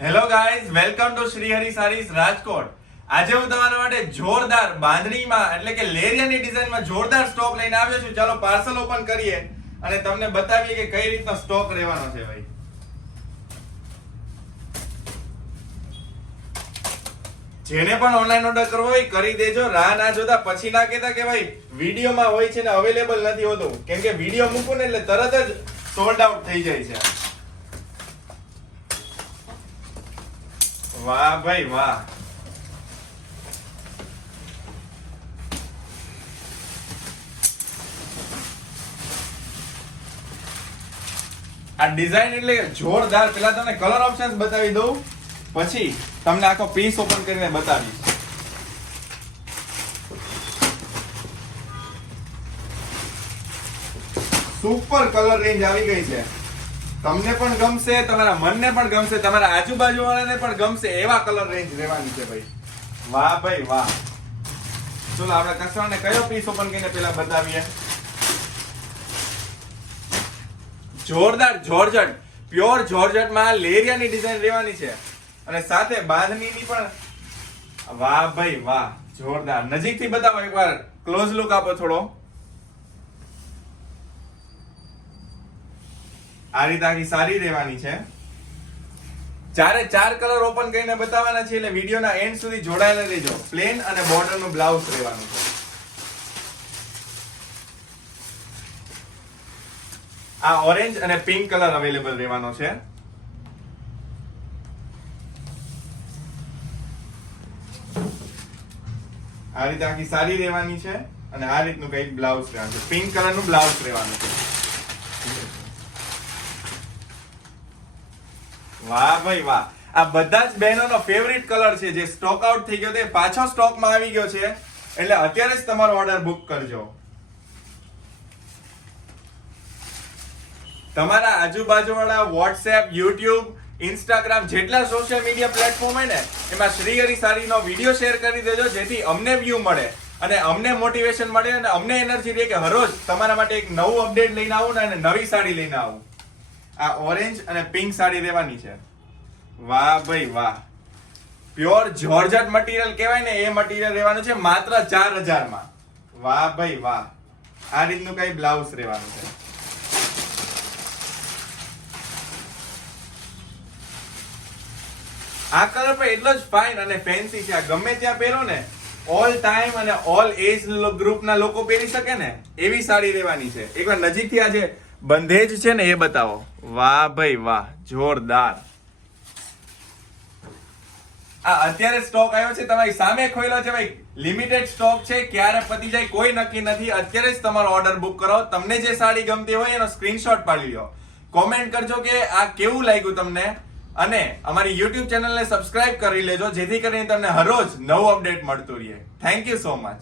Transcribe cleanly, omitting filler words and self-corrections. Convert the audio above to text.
Hello guys, welcome to Shri Hari Sarees Rajkot. આજે હું તમારા માટે જોરદાર બાંધણીમાં એટલે કે લેરિયાની ડિઝાઇનમાં જોરદાર સ્ટોક લઈને આવ્યો છું. ચાલો પાર્સલ ઓપન કરીએ અને તમને બતાવીએ કે કઈ રીતનો સ્ટોક રહેવાનો છે ભાઈ. જેને પણ ઓનલાઈન ઓર્ડર કરવો હોય કરી દેજો. રાહ ના જોતા પછી ના કહેતા કે ભાઈ વિડીયોમાં હોય છે ને અવેલેબલ નથી હોતું, કેમ કે વિડીયો મૂકો ને એટલે તરત જ સોલ્ડ આઉટ થઈ જાય છે. વાહ ભાઈ વાહ. આ ડિઝાઇન એટલે જોરદાર. પેલા તમને કલર ઓપ્શન્સ બતાવી દઉં, પછી તમને આખો પીસ ઓપન કરીને બતાવીશ. સુપર કલર રેન્જ આવી ગઈ છે. તમને પણ ગમશે, તમારા મનને પણ ગમશે, તમારા આજુબાજુ વાળાને પણ ગમશે એવા કલર રેન્જ રહેવાની છે ભાઈ. વાહ ભાઈ વાહ. ચલો આપણે કસ્ટમરને કયો પીસ ઓપન કરીને પેલા બતાવીએ. જોરદાર જોર્જટ, પ્યોર જોર્જટ માં લેરિયાની ડિઝાઇન રહેવાની છે અને સાથે બાંધણીની પણ. વાહ ભાઈ વાહ, જોરદાર. નજીકથી બતાવો એકવાર, ક્લોઝ લુક આપો થોડો. આ રીતે આખી સારી રહેવાની છે. ચારે ચાર કલર ઓપન કરીને બતાવવાના છે એટલે વિડીયોના એન્ડ સુધી જોડાયેલા રહેજો. પ્લેન અને બોર્ડર નું બ્લાઉઝ રહેવાનું છે. આ ઓરેન્જ અને પિંક કલર અવેલેબલ રહેવાનો છે. આ રીતે આખી સારી રહેવાની છે અને આ રીતનું કઈક બ્લાઉઝ રહેવાનું છે. પિંક કલર નું બ્લાઉઝ રહેવાનું છે. વાહ ભાઈ વાહ. આ બધા જ બહેનોનો ફેવરિટ કલર છે જે સ્ટોક આઉટ થઈ ગયો તે પાછો સ્ટોકમાં આવી ગયો છે, એટલે અત્યારે જ તમારો ઓર્ડર બુક કરજો. તમારા આજુબાજુવાળા વોટ્સએપ, યુટ્યુબ, ઇન્સ્ટાગ્રામ જેટલા સોશિયલ મીડિયા પ્લેટફોર્મ હોય ને એમાં શ્રી હરિ સારીનો વિડીયો શેર કરી દેજો, જેથી અમને વ્યૂ મળે અને અમને મોટિવેશન મળે અને અમને એનર્જી રહે કે હરરોજ તમારા માટે એક નવું અપડેટ લઈને આવું ને અને નવી સાડી લઈને આવું. આ ઓરેન્જ અને પિંક સાડી રહેવાની છે. વાહ ભાઈ વાહ. પ્યોર જોર્જટ મટીરિયલ કહેવાય ને એ મટીરિયલ રહેવાનું છે માત્ર 4000 માં. વાહ ભાઈ વાહ. આ રીતનું કઈ બ્લાઉઝ રહેવાનું છે. આ કલર પણ એટલો જ ફાઇન અને ફેન્સી છે. આ ગમે ત્યાં પહેરો ને, ઓલ ટાઈમ અને ઓલ એજ ગ્રુપના લોકો પહેરી શકે ને એવી સાડી રહેવાની છે. એકવાર નજીકથી આજે બંધેજ છે ને એ બતાવો. વાહ ભાઈ વાહ, જોરદાર. આ અત્યારે સ્ટોક આવ્યો છે, તમારી સામે ખોલ્યો છે ભાઈ. લિમિટેડ સ્ટોક છે, ક્યારે પતી જાય કોઈ નક્કી નથી. અત્યારે જ તમારો ઓર્ડર બુક કરો. તમને જે સાડી ગમતી હોય એનો સ્ક્રીનશોટ પાડી લો. કોમેન્ટ કરજો કે આ કેવું લાગ્યું તમને, અને અમારી YouTube ચેનલને સબસ્ક્રાઇબ કરી લેજો જેથી કરીને તમને હરરોજ નવું અપડેટ મળતું રહે. Thank you so much.